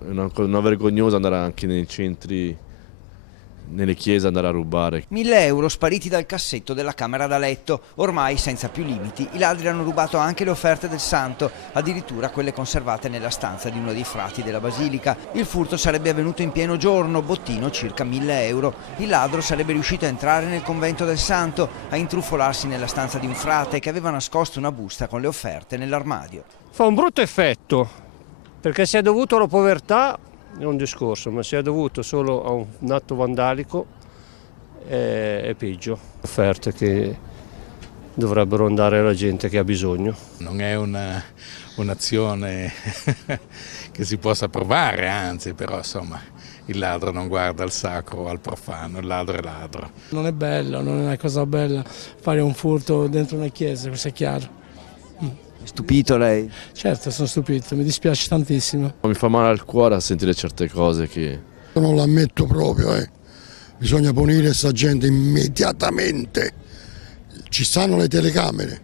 è una vergognosa andare anche nei centri, nelle chiese, andare a rubare. 1.000 euro spariti dal cassetto della camera da letto. Ormai, senza più limiti, i ladri hanno rubato anche le offerte del santo, addirittura quelle conservate nella stanza di uno dei frati della basilica. Il furto sarebbe avvenuto in pieno giorno, bottino circa 1.000 euro. Il ladro sarebbe riuscito a entrare nel convento del santo, a intrufolarsi nella stanza di un frate che aveva nascosto una busta con le offerte nell'armadio. Fa un brutto effetto, perché se è dovuto alla povertà è un discorso, ma se è dovuto solo a un atto vandalico è peggio. Offerte che dovrebbero andare alla gente che ha bisogno. Non è un'azione che si possa approvare, anzi, però insomma il ladro non guarda al sacro o al profano, il ladro è ladro. Non è bello, non è una cosa bella fare un furto dentro una chiesa, questo è chiaro. È stupito lei? Certo, sono stupito, mi dispiace tantissimo. Mi fa male al cuore a sentire certe cose che... Non l'ammetto proprio, Bisogna punire questa gente immediatamente. Ci stanno le telecamere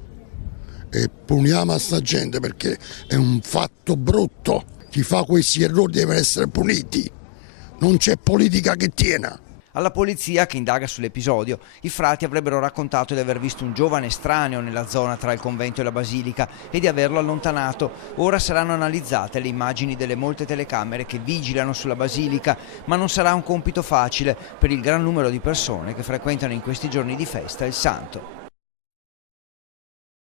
e puniamo sta gente perché è un fatto brutto. Chi fa questi errori deve essere puniti. Non c'è politica che tiena. Alla polizia, che indaga sull'episodio, i frati avrebbero raccontato di aver visto un giovane estraneo nella zona tra il convento e la basilica e di averlo allontanato. Ora saranno analizzate le immagini delle molte telecamere che vigilano sulla basilica, ma non sarà un compito facile per il gran numero di persone che frequentano in questi giorni di festa il santo.